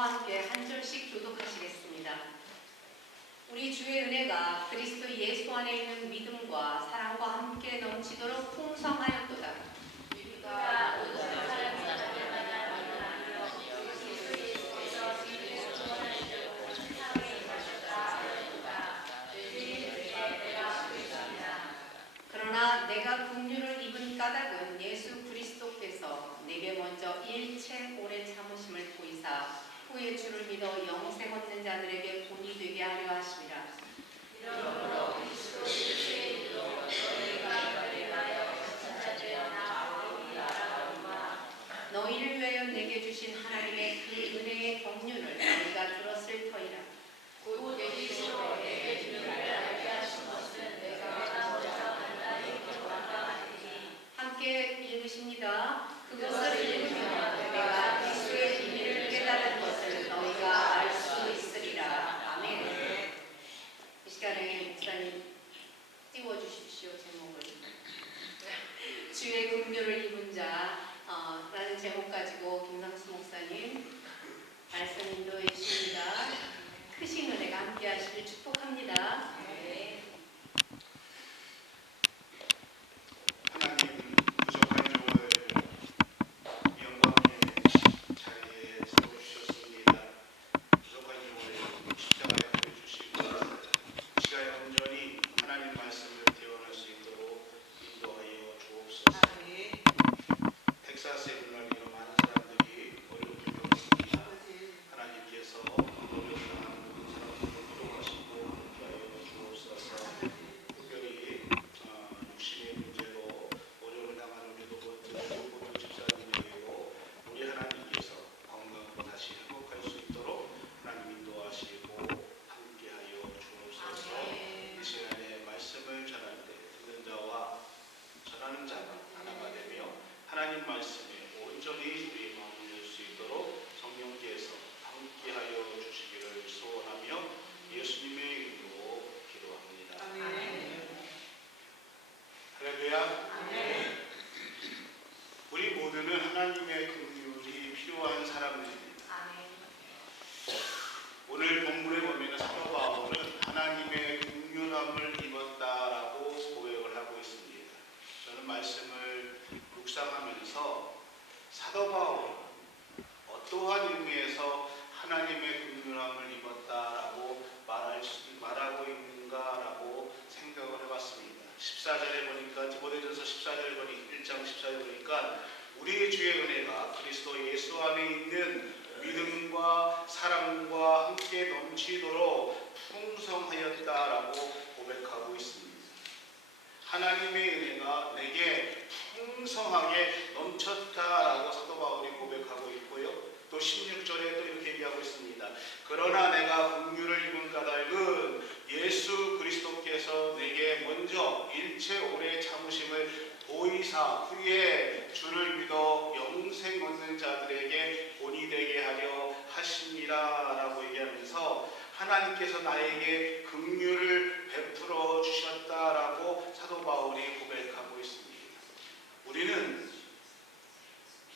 저와 함께 한 절씩 교독하시겠습니다. 우리 주의 은혜가 그리스도 예수 안에 있는 믿음과 사랑과 함께 넘치도록 풍성하였도다. 그러나 내가 긍휼을 입은 까닭은 예수 그리스도께서 내게 먼저 일체 오래 참으심을 보이사 후에 주를 믿어 영생 얻는 자들에게 본이 되게 하려 하심이라. 이러므로 그리스도 예수의 이름으로 너희가 은혜하여 갇힌 자들의 나아오니 알아보마. 너희를 위하여 내게 주신 하나님의 그 은혜의 경륜을 너희가 들었을 터이라. 곧 예수로 내게 주를 알게 하신 것은 내가 먼저 간단히 경험하리니. 함께 읽으십니다. 그것을 읽으면 내가 그리스도의 비밀을 깨달은 것을 너희가 알 수 있으리라. 아멘. 이 시간에 목사님 띄워주십시오. 제목을 주의 긍휼을 입은 자 라는 제목 가지고 김상수 목사님 말씀 인도해 주십니다. 크신 은혜가 함께 하시길 축복합니다. 네. 하나님 부족한 영혼을 영광의 자리에 세워주셨습니다. 부족한 영혼을 십자가에 보여주시고 이 시간에 온전히 하나님 말씀을 대원할 수 있도록 인도하여 주옵소서. 텍사스에 물론이로 많은 사람들이 어려움을 겪습니다. 하나님께서 어려움을 당하는 모든 사람들을 구속하시고 함께하여 주옵소서. 특별히 육신의 문제로 어려움을 당하는 우리 모든 집사님에게도 우리 하나님께서 건강으로 다시 회복할 수 있도록 하나님 인도하시고 함께하여 주옵소서. 이 시간에 말씀을 전할 때 듣는 자와 전하는 자가 하나가 되며 하나님 말씀에 온전히 우리의 마음을 열 수 있도록 성령께서 함께하여 주시기를 소원하며 예수님의 이름으로 기도합니다. 아멘. 할렐루야. 아멘. 우리 모두는 하나님의 긍휼이 필요한 사람들입니다. 아멘. 오늘 본문에 보면 사도 바울은 하나님의 긍휼함을 입었다라고 고백을 하고 있습니다. 저는 말씀을 묵상하면서 사도 바울은 어떠한 의미에서 하나님의 긍휼함을 입었다라고 말하고 있는가라고 생각을 해봤습니다. 14절에 보니까 디모데전서 14절 보니까 1장 14절 보니까 우리의 주의 은혜가 그리스도 예수 안에 있는 믿음과 사랑과 함께 넘치도록 풍성하였다라고 고백하고 있습니다. 하나님의 은혜가 내게 풍성하게 넘쳤다라고 사도 바울이 고백하고 있고요. 또 16절에 또 이렇게 얘기하고 있습니다. 그러나 내가 긍휼을 입은 까닭은 예수 그리스도께서 내게 먼저 일체 오래 참으심을 보이사 후에 주를 믿어 영생 얻는 자들에게 본이 되게 하려 하심이라 라고 얘기하면서 하나님께서 나에게 긍휼을 베풀어 주셨다라고 사도 바울이 고백하고 있습니다. 우리는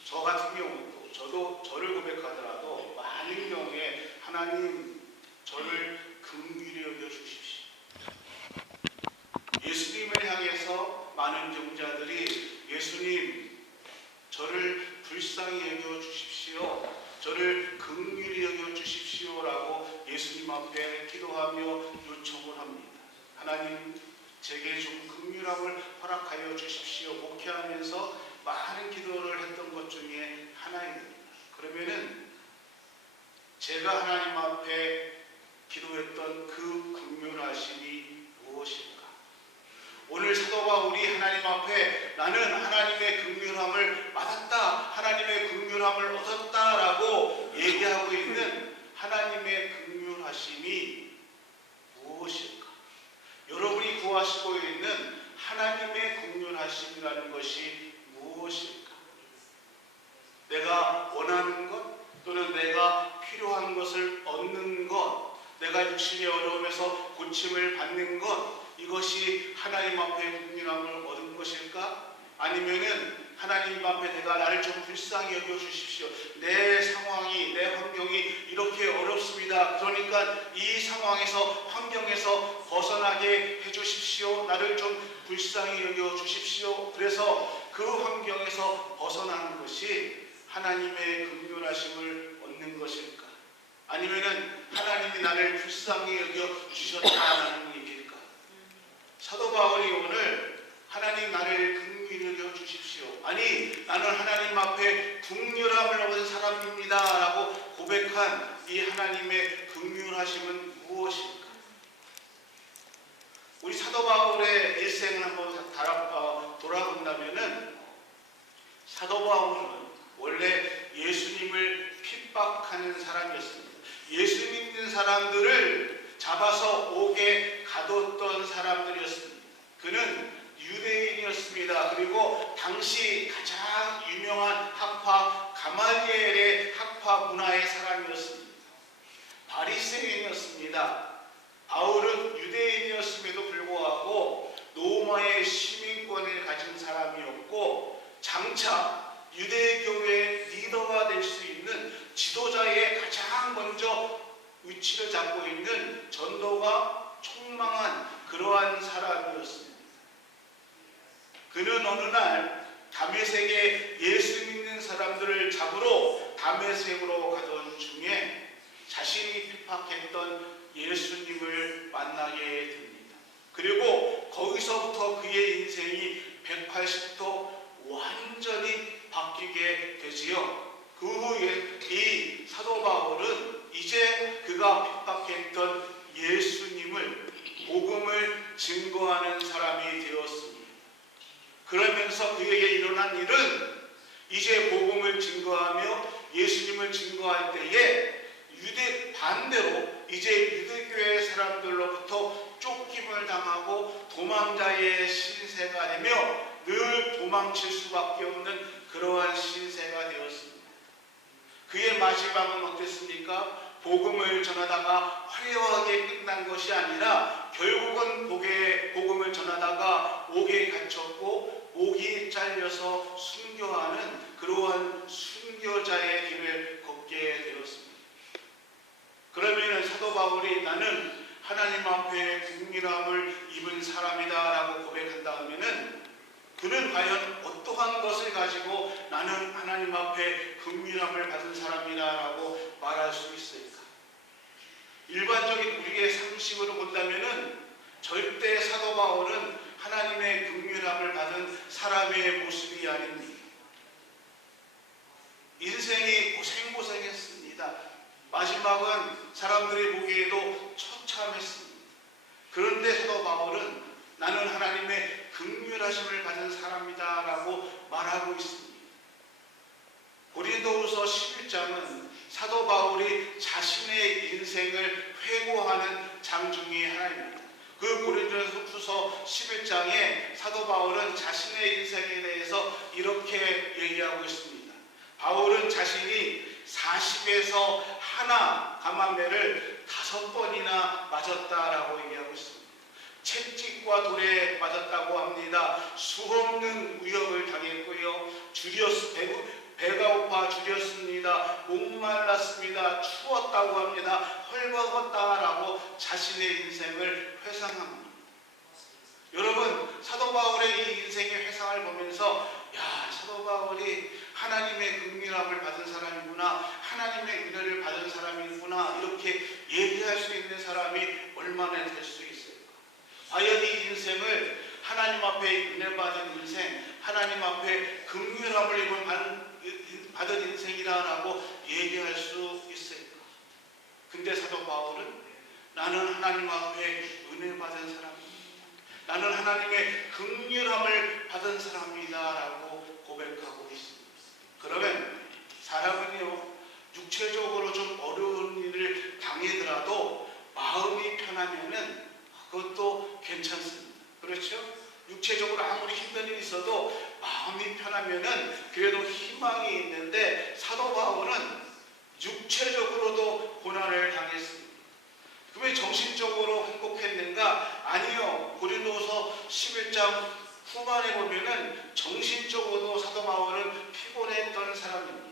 저 같은 경우도 저도 저를 고백하더라도 많은 경우에 하나님 저를 긍휼히 여겨 주십시오. 예수님을 향해서 많은 종자들이 예수님 저를 불쌍히 여겨 주십시오. 저를 긍휼히 여겨 주십시오라고 예수님 앞에 기도하며 요청을 합니다. 하나님 제게 좀 긍휼함을 허락하여 주십시오. 목회하면서 많은 기도를 했던 것 중에 하나입니다. 그러면은 제가 하나님 앞에 기도했던 그 긍휼하심이 무엇일까? 오늘 사도 바울이 하나님 앞에 나는 하나님의 긍휼함을 받았다, 하나님의 긍휼함을 얻었다라고 얘기하고 있는 하나님의 긍휼하심이 무엇일까? 여러분이 구하시고 있는 하나님의 긍휼하심이라는 것이 무엇일까? 내가 원하는 것 또는 내가 필요한 것을 얻는 것, 내가 육신의 어려움에서 고침을 받는 것, 이것이 하나님 앞에 긍휼함을 얻은 것일까? 아니면은 하나님 앞에 내가 나를 좀 불쌍히 여겨 주십시오. 내 상황이 내 환경이 이렇게 만나게 해주십시오. 나를 좀 불쌍히 여겨 주십시오. 그래서 그 환경에서 벗어나는 것이 하나님의 긍휼하심을 얻는 것일까? 아니면은 하나님이 나를 불쌍히 여겨 주셨다는 얘기일까? 사도 바울이 오늘 하나님 나를 긍휼히 여겨 주십시오. 아니 나는 하나님 앞에 긍휼함을 얻은 사람입니다 라고 고백한 이 하나님의 긍휼하심은 무엇일까? 우리 사도 바울의 일생을 한번 돌아본다면은 사도 바울은 원래 예수님을 핍박하는 사람이었습니다. 예수 믿는 사람들을 잡아서 옥에 가뒀던 사람들이었습니다. 그는 유대인이었습니다. 그리고 당시 가장 유명한 학파 가말리엘의 학파 문화의 사람이었습니다. 바리새인이었습니다. 바울은 유대인이었음에도 불구하고 로마의 시민권을 가진 사람이었고 장차 유대교회의 리더가 될 수 있는 지도자의 가장 먼저 위치를 잡고 있는 전도가 촉망한 그러한 사람이었습니다. 그는 어느 날 다메섹에 예수 믿는 사람들을 잡으러 다메섹으로 가던 중에 자신이 핍박했던 예수님을 만나게 됩니다. 그리고 거기서부터 그의 인생이 180도 완전히 바뀌게 되지요. 그 후에 이 사도 바울은 이제 그가 핍박했던 예수님을 복음을 증거하는 사람이 되었습니다. 그러면서 그에게 일어난 일은 이제 복음을 증거하며 예수님을 증거할 때에 반대로 이제 유대교회 사람들로부터 쫓김을 당하고 도망자의 신세가 되며 늘 도망칠 수밖에 없는 그러한 신세가 되었습니다. 그의 마지막은 어땠습니까? 복음을 전하다가 화려하게 끝난 것이 아니라 결국은 복음을 전하다가 옥에 갇혔고 목이 잘려서 순교하는 그러한 순교자의 길을 걷게 되었습니다. 그러면 사도 바울이 나는 하나님 앞에 긍휼함을 입은 사람이다 라고 고백한다 하면은 그는 과연 어떠한 것을 가지고 나는 하나님 앞에 긍휼함을 받은 사람이다 라고 말할 수 있을까? 일반적인 우리의 상식으로 본다면은 절대 사도 바울은 하나님의 긍휼함을 받은 사람의 모습이 아닙니다. 인생이 고생했습니다. 마지막은 사람들이 보기에도 처참했습니다. 그런데 사도 바울은 나는 하나님의 긍휼하심을 받은 사람이다 라고 말하고 있습니다. 고린도후서 11장은 사도 바울이 자신의 인생을 회고하는 장 중에 하나입니다. 그 고린도후서 11장에 사도 바울은 자신의 인생에 대해서 이렇게 얘기하고 있습니다. 바울은 자신이 40에서 하나 감암매를 5번이나 맞았다라고 얘기하고 있습니다. 채찍과 돌에 맞았다고 합니다. 수없는 위협을 당했고요. 배가 고파 줄였습니다. 목말랐습니다. 추웠다고 합니다. 헐벗었다라고 자신의 인생을 회상합니다. 여러분, 사도 바울의 이 인생의 회상을 보면서 사도 바울이 하나님의 긍휼함을 받은 사람이구나, 하나님의 은혜를 받은 사람이구나 이렇게 얘기할 수 있는 사람이 얼마나 될 수 있을까? 과연 이 인생을 하나님 앞에 은혜 받은 인생, 하나님 앞에 긍휼함을 받은 인생이라고 얘기할 수 있을까? 근데 사도 바울은 나는 하나님 앞에 은혜 받은 사람입니다. 나는 하나님의 긍휼함을 받은 사람이다라고 고백하고 있습니다. 그러면 사람은요, 육체적으로 좀 어려운 일을 당하더라도 마음이 편하면은 그것도 괜찮습니다. 그렇죠? 육체적으로 아무리 힘든 일이 있어도 마음이 편하면은 그래도 희망이 있는데 사도 바울은 육체적으로도 고난을 당했습니다. 그러면 정신적으로 행복했는가? 아니요. 고린도서 11장 후반에 보면은 정신적으로도 사도 바울은 피곤했던 사람입니다.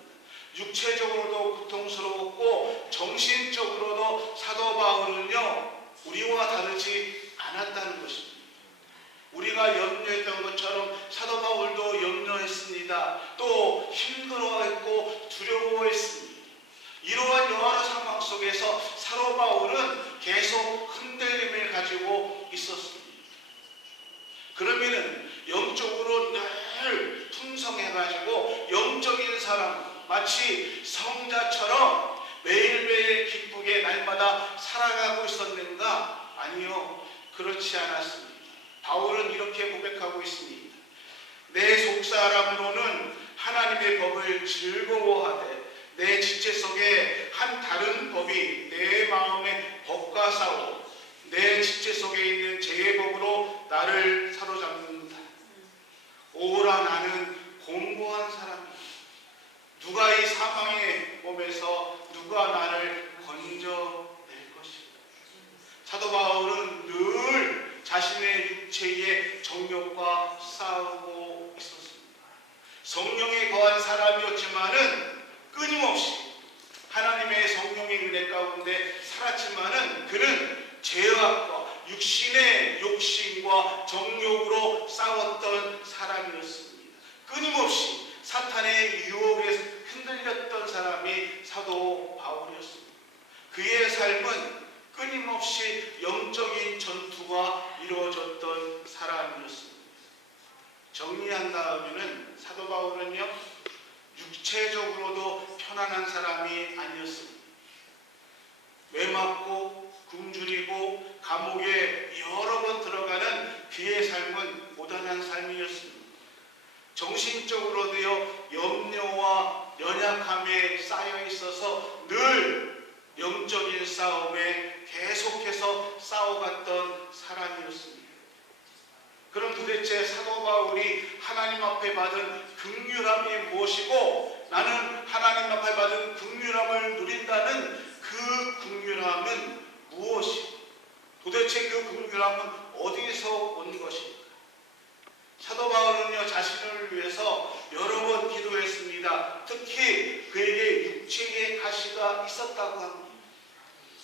육체적으로도 고통스러웠고 정신적으로도 사도 바울은요, 우리와 다르지 않았습니다. 않았다는 것입니다. 우리가 염려했던 것처럼 사도 바울도 염려했습니다. 또 힘들어했고 두려워했습니다. 이러한 여러 상황 속에서 사도 바울은 계속 흔들림을 가지고 있었습니다. 그러면은 영적으로 늘 풍성해가지고 영적인 사람, 마치 성자처럼 매일매일 기쁘게 날마다 살아가고 있었는가? 아니요, 그렇지 않았습니다. 바울은 이렇게 고백하고 있습니다. 내 속사람으로는 하나님의 법을 즐거워하되 내 지체 속에 한 다른 법이 내 마음의 법과 싸워 내 지체 속에 있는 죄의 법으로 나를 사로잡는다. 오라, 나는 공고한 사람이다. 누가 이 사망의 몸에서 누가 나를 건져낼 것인가? 사도 바울은 늘 자신의 육체의 정욕과 싸우고 있었습니다. 성령에 거한 사람이었지만은 끊임없이 하나님의 성령의 은혜 가운데 살았지만은 그는 죄악과 육신의 욕심과 정욕으로 싸웠던 사람이었습니다. 끊임없이 사탄의 유혹에 흔들렸던 사람이 사도 바울이었습니다. 그의 삶은 끊임없이 영적인 전투가 이루어졌던 사람이었습니다. 정리한 다음에는 사도 바울은요, 육체적으로도 편안한 사람이 아니었습니다. 매맞고 굶주리고 감옥에 여러 번 들어가는 그의 삶은 고단한 삶이었습니다. 정신적으로도요, 염려와 연약함에 쌓여 있어서 늘 영적인 싸움에 계속해서 싸워갔던 사람이었습니다. 그럼 도대체 사도 바울이 하나님 앞에 받은 긍휼함이 무엇이고 나는 하나님 앞에 받은 긍휼함을 누린다는 그 긍휼함은 무엇이고 도대체 그 긍휼함은 어디서 온 것입니까? 사도 바울은요, 자신을 위해서 여러 번 기도했습니다. 특히 그에게 육체의 가시가 있었다고 합니다.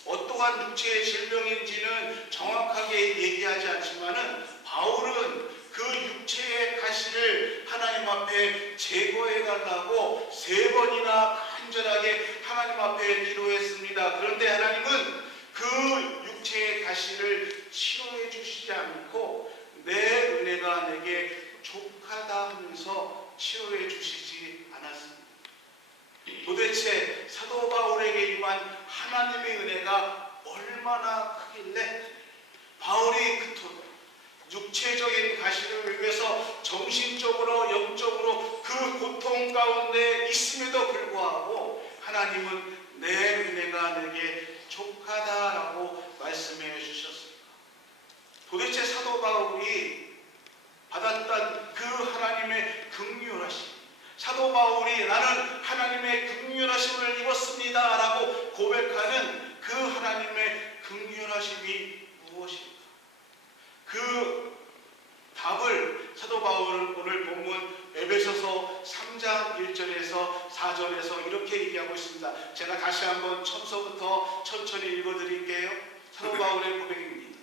어떠한 육체의 질병인지는 정확하게 얘기하지 않지만은 바울은 그 육체의 가시를 하나님 앞에 제거해 달라고 3번이나 간절하게 하나님 앞에 기도했습니다. 그런데 하나님은 그 육체의 가시를 치료해 주시지 않고 내 은혜가 내게 족하다 하면서 치료해 주시지 않았습니다. 도대체 사도 바울에게 임한 하나님의 은혜가 얼마나 크길래 바울이 그토록 육체적인 가시를 위해서 정신적으로 영적으로 그 고통 가운데 있음에도 불구하고 하나님은 내 은혜가 내게 족하다라고 말씀해 주셨습니다. 도대체 사도 바울이 받았던 그 하나님의 긍휼하심, 사도 바울이 나는 하나님의 긍휼하심을 입었습니다 라고 고백하는 그 하나님의 긍휼하심이 무엇입니까? 그 답을 사도 바울은 오늘 본문 에베소서 3장 1절에서 4절에서 이렇게 얘기하고 있습니다. 제가 다시 한번 처음서부터 천천히 읽어드릴게요. 사도 바울의 고백입니다.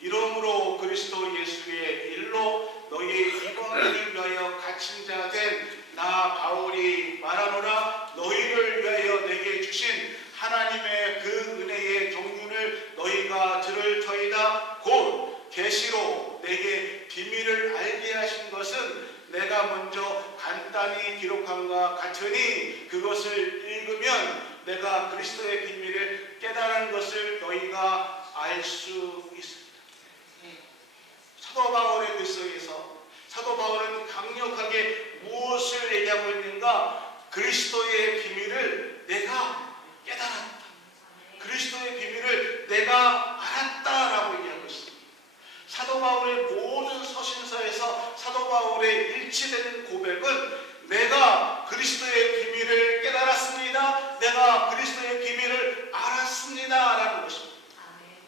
이러므로 그리스도 예수의 일로 너희의 이방인을 위하여 갇힌 자 된 나 바울이 말하노라. 너희를 위하여 내게 주신 하나님의 그 은혜의 경륜을 너희가 들을 터이다. 곧 계시로 내게 비밀을 알게 하신 것은 내가 먼저 간단히 기록함과 같으니 그것을 읽으면 내가 그리스도의 비밀을 깨달은 것을 너희가 알 수 있습니다. 사도 바울의 글 속에서 사도 바울은 강력하게 무엇을 얘기하고 있는가? 그리스도의 비밀을 내가 깨달았다. 그리스도의 비밀을 내가 알았다라고 얘기하고 있습니다. 사도 바울의 모든 서신서에서 사도 바울의 일치되는 고백은 내가 그리스도의 비밀을 깨달았습니다. 내가 그리스도의 비밀을 알았습니다 라는 것입니다.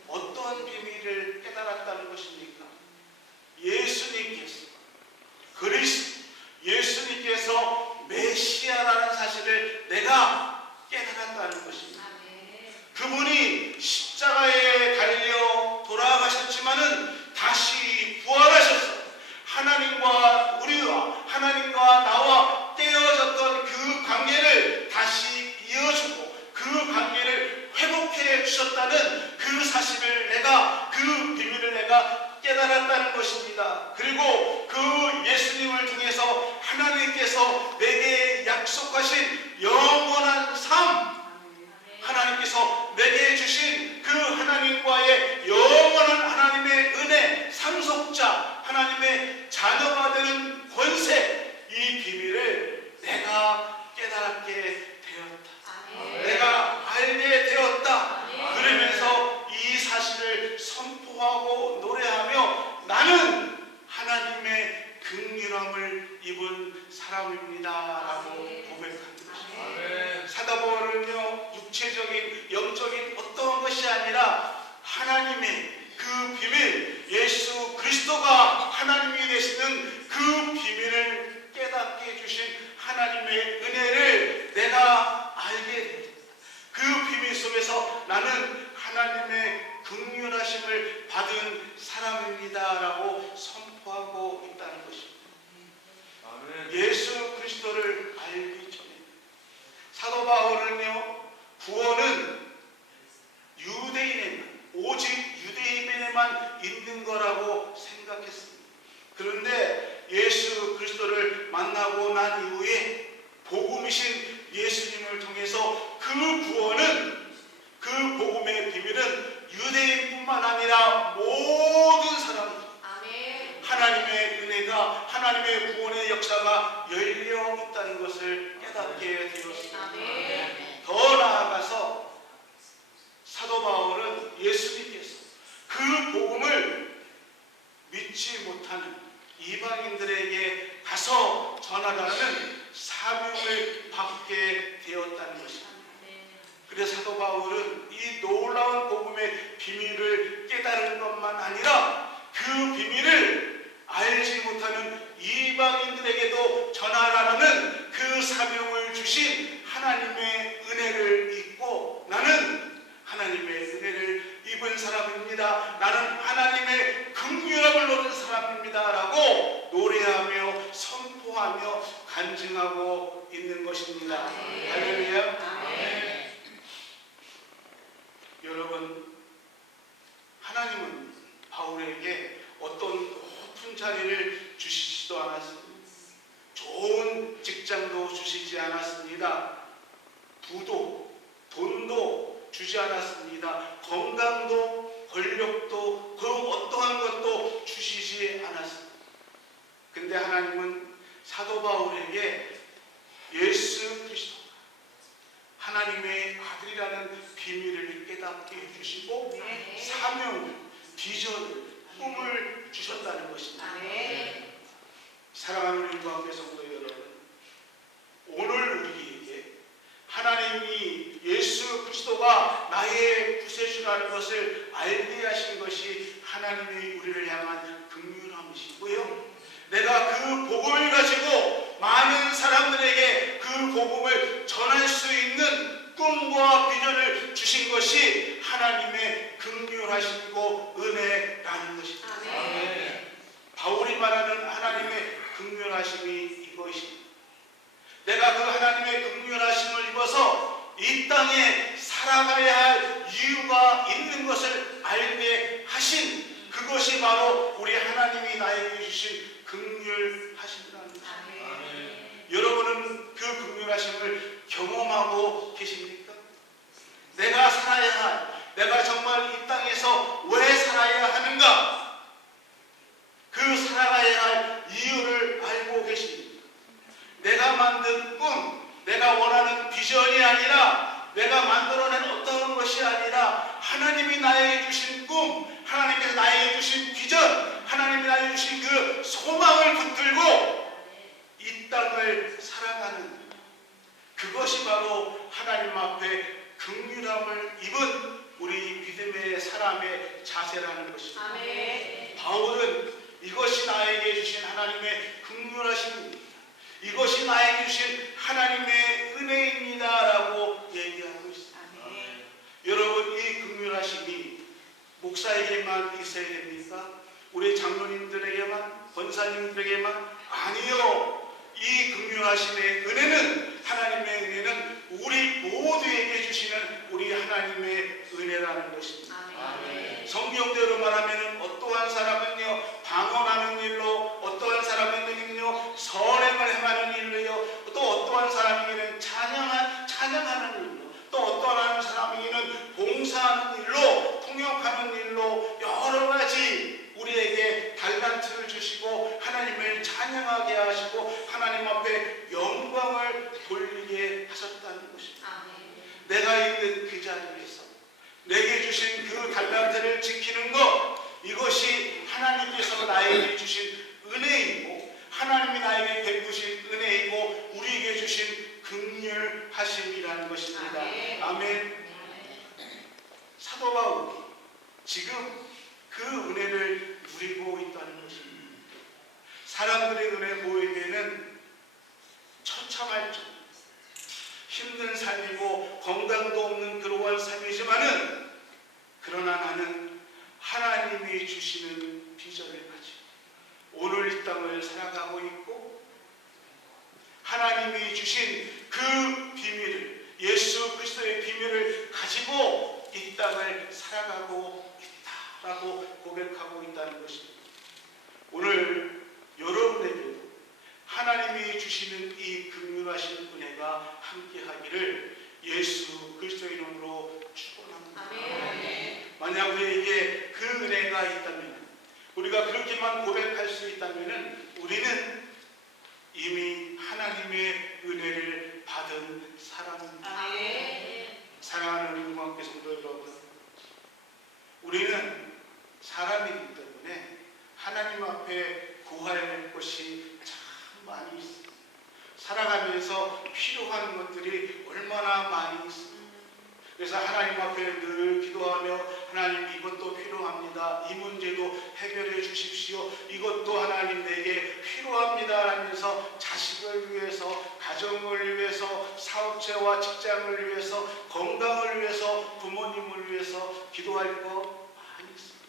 어떤 비밀을 깨달았다는 것입니까? 예수님께서 메시아라는 사실을 내가 깨달았다는 것입니다. 주셨다는 그 사실을 내가, 그 비밀을 내가 깨달았다는 것입니다. 그리고 그 예수님을 통해서 하나님께서 내게 약속하신 영원한 삶, 하나님께서 내게 주신 그 하나님과의 영원한 하나님의 은혜, 상속자, 하나님의 자녀가 되는 권세, 이 비밀을 내가 깨달게 되었다. 내가 알게 되었다. 그러면서 이 사실을 선포하고 노래하며 나는 하나님의 긍휼함을 입은 사람입니다라고 고백합니다. 사도 바울은요, 육체적인 영적인 어떠한 것이 아니라 하나님의 그 비밀, 예수 그리스도가 하나님이 되시는 그 비밀을 깨닫게 해주신 하나님의 은혜를 내가 알게 됩니다. 그 비밀 속에서 나는 하나님의 긍휼하심을 받은 사람입니다라고 선포하고 있다는 것입니다. 예수 그리스도를 알기 전에 사도 바울은요, 구원은 유대인에만, 오직 유대인에만 있는 거라고 생각했습니다. 그런데 예수 그리스도를 만나고 난 이후에 복음이신 예수님을 통해서 그 구원은, 그 복음의 비밀은 유대인뿐만 아니라 모든 사람, 하나님의 은혜가, 하나님의 구원의 역사가 열려 있다는 것을 깨닫게 되었습니다. 더 나아가서 사도 바울은 예수님께서 그 복음을 믿지 못하는 이방인들에게 가서 전하라는 사명을 받게 되었다는 것입니다. 그래서 사도 바울은 이 놀라운 복음의 비밀을 깨달은 것만 아니라 그 비밀을 알지 못하는 이방인들에게도 전하라는 그 사명을 주신 하나님의 은혜를 잊고 나는 하나님의 은혜를 입은 사람입니다. 나는 하나님의 긍휼함을 얻은 사람입니다. 라고 노래하며 선포하며 간증하고 있는 것입니다. 할렐루야. 여러분, 하나님은 바울에게 어떤 높은 자리를 주시지도 않았습니다. 좋은 직장도 주시지 않았습니다. 부도, 돈도 주지 않았습니다. 건강도, 권력도, 그 어떠한 것도 주시지 않았습니다. 근데 하나님은 사도 바울에게 예수 그리스도, 하나님의 아들이라는 비밀을 깨닫게 해주시고 사명을, 비전을, 꿈을 주셨다는 것입니다. 사랑하는 우리 교회 성도 여러분, 오늘 우리에게 하나님이 예수 그리스도가 나의 구세주라는 것을 알게 하신 것이 하나님이 우리를 향한 긍휼함이시고요, 내가 그 복음을 가지고 많은 사람들에게 그 복음을 전할 수 있는 꿈과 비전을 주신 것이 하나님의 긍휼하시고 은혜라는 것입니다. 바울이 말하는 하나님의 긍휼하심이 이것입니다. 내가 그 하나님의 긍휼하심을 입어서 이 땅에 살아가야 할 이유가 있는 것을 알게 하신 그것이 바로 우리 하나님이 나에게 주신 긍휼하심이라는 것입니다. 여러분은 그 긍휼하심을 경험하고 계십니까? 내가 살아야 할, 내가 정말 이 땅에서 왜 살아야 하는가? 그 살아가야 할 이유를 알고 계십니까? 내가 만든 꿈, 내가 원하는 비전이 아니라, 내가 만들어낸 어떤 것이 아니라 하나님이 나에게 주신 꿈, 하나님께서 나에게 주신 비전, 하나님이 나에게 주신 그 소망을 붙들고 이 땅을 살아가는, 그것이 바로 하나님 앞에 긍휼함을 입은 우리 믿음의 사람의 자세라는 것입니다. 바울은 이것이 나에게 주신 하나님의 긍휼하심입니다, 이것이 나에게 주신 하나님의 은혜입니다라고 얘기하고 있습니다. 여러분, 이 긍휼하심이 목사에게만 있어야 됩니까? 우리 장로님들에게만, 권사님들에게만? 아니요. 이 긍휼하심의 은혜는, 하나님의 은혜는 우리 모두에게 주시는 우리 하나님의 은혜라는 것입니다. 아멘. 성경대로 말하면 어떠한 사람은요 방언하는 일로, 어떠한 사람은요 선행을 행하는 일로요, 또 어떠한 사람에게는 찬양하는 일로, 또 어떠한 사람에게는 봉사하는 일로, 통역하는 일로 여러 가지 우리에게 달란트를 주시고 하나님을 찬양하게 하시고 하나님 앞에 영광을 돌리게 하셨다는 것입니다. 아멘. 내가 있는 그 자리에서 내게 주신 그 달란트를 지키는 것, 이것이 하나님께서 나에게 주신 은혜이고 하나님이 나에게 베푸신 은혜이고 우리에게 주신 긍휼하심이라는 것입니다. 아멘. 사도 바울이 지금 그 은혜를 누리고 있다는 것입니다. 사람들의 은혜 보이기에는 처참할 정도, 힘든 삶이고 건강도 없는 그러한 삶이지만은, 그러나 나는 하나님이 주시는 비전을 가지고 오늘 이 땅을 살아가고 있고, 하나님이 주신 그 비밀을, 예수 그리스도의 비밀을 가지고 이 땅을 살아가고 있다라고 고백하고 있다는 것입니다. 오늘 여러분에게도 하나님이 주시는 이 긍휼하신 은혜가 함께하기를 예수 그리스도의 이름으로 축원합니다. 아멘. 만약 우리에게 그 은혜가 있다면, 우리가 그렇게만 고백할 수 있다면 우리는 이미 하나님의 은혜를 받은 사람입니다. 아멘. 사랑하는 우리의 성도 여러분, 우리는 사람이기 때문에 하나님 앞에 구할 것이 참 많이 있습니다. 살아가면서 필요한 것들이 얼마나 많이 있습니다. 그래서 하나님 앞에 늘 기도하며, 하나님 이것도 필요합니다, 이 문제도 해결해 주십시오, 이것도 하나님 내게 필요합니다 하면서 자식을 위해서, 가정을 위해서, 사업체와 직장을 위해서, 건강을 위해서, 부모님을 위해서 기도할 거 많이 있습니다.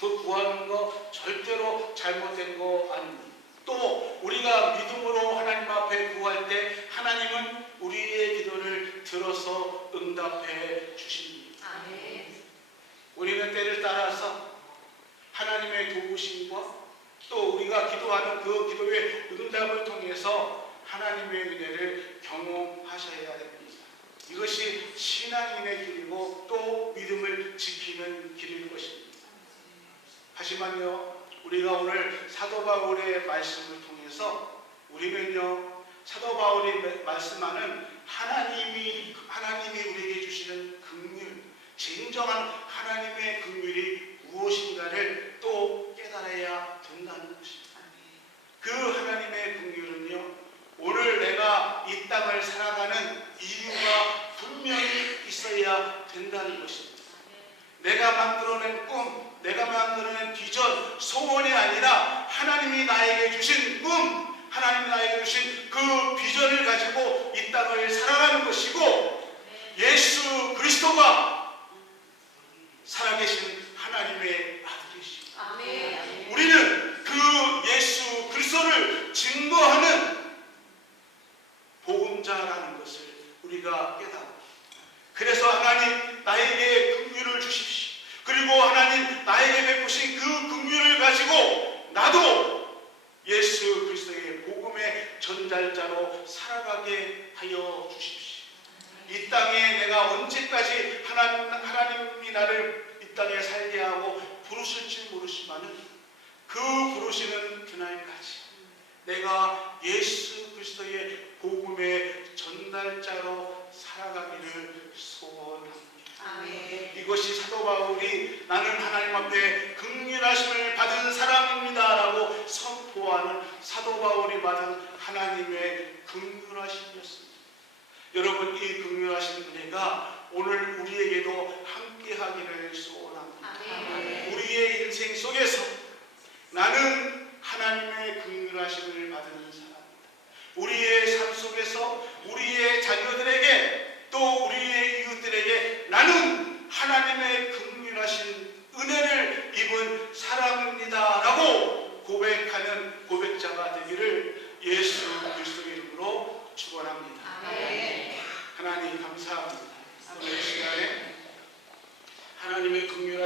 그 구하는 거 절대로 잘못된 거 아닙니다. 또 우리가 믿음으로 하나님 앞에 구할 때 하나님은 우리의 기도를 들어서 응답해 주십니다. 아멘. 우리는 때를 따라서 하나님의 도우심과 또 우리가 기도하는 그 기도의 응답을 통해서 하나님의 은혜를 경험하셔야 됩니다. 이것이 신앙인의 길이고 또 믿음을 지키는 길일 것입니다. 하지만요, 우리가 오늘 사도 바울의 말씀을 통해서 우리는요, 사도 바울이 말씀하는 하나님이 우리에게 주시는 긍휼, 진정한 하나님의 긍휼이 무엇인가를 또 깨달아야 된다는 것입니다. 그 하나님의 긍휼은요, 오늘 내가 이 땅을 살아가는 이유가 분명히 있어야 된다는 것입니다. 내가 만들어낸 꿈, 내가 만들어낸 비전, 소원이 아니라 하나님이 나에게 주신 꿈, 하나님이 나에게 주신 그 비전을 가지고 이 땅을 살아가는 것이고, 예수 그리스도가 살아계신 하나님의 아들이십니다. 아멘. 우리는 그 예수 그리스도를 증거하는 복음자라는 것을 우리가 깨닫고, 그래서 하나님 나에게 긍휼을 주십시오, 그리고 하나님 나에게 베푸신 그 긍휼을 가지고 나도 예수 그리스도의 복음의 전달자로 살아가게 하여 주십시오. 이 땅에 내가 언제까지 하나님이 나를 이 땅에 살게 하고 부르실지 모르지만은, 그 부르시는 그날까지 내가 예수 그리스도의 복음의 전달자로 살아가기를 소원합니다. 아멘. 이것이 사도 바울이 나는 하나님 앞에 긍휼하심을 받은 사람입니다 라고 선포하는 사도 바울이 받은 하나님의 긍휼하심이었습니다. 여러분, 이 긍휼하신 은혜가 오늘 우리에게도 함께하기를 소원합니다. 아멘. 우리의 인생 속에서 나는 하나님의 긍휼하심을 받는 사람입니다. 우리의 삶 속에서 우리의 자녀들에게 또 우리의 이웃들에게 나는 하나님의 긍휼하신 은혜를 입은 사람입니다 라고 고백하는 고백자가 되기를 예수 그리스도의 이름으로 축원합니다. 아멘.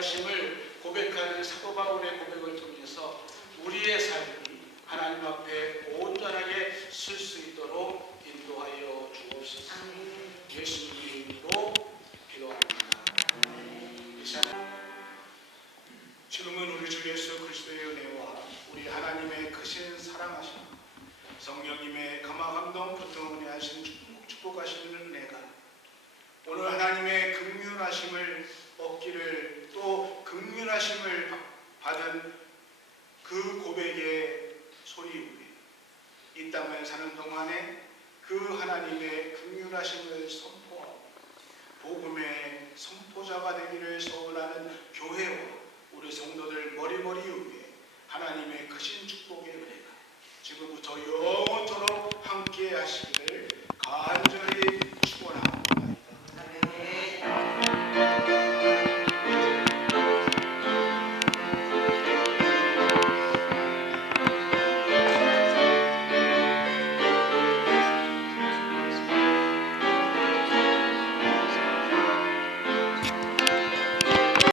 인도하심을 고백하는 사도 바울의 고백을 통해서 우리의 삶이 하나님 앞에 온전하게 쓸 수 있도록 인도하여 주옵소서. 예수님 이름으로 기도합니다. 지금은 우리 주 예수 그리스도의 은혜와 우리 하나님의 크신 사랑하심, 성령님의 감화감동 교통 은혜하신 축복하시는 은혜가 오늘 하나님의 긍휼하심을 얻기를 또 긍휼하심을 받은 그 고백의 소리 위에 이 땅을 사는 동안에 그 하나님의 긍휼하심을 선포하고 복음의 선포자가 되기를 소원하는 교회와 우리 성도들 머리머리 위에 하나님의 크신 축복의 은혜가 지금부터 영원토록 함께 하시기를 간절히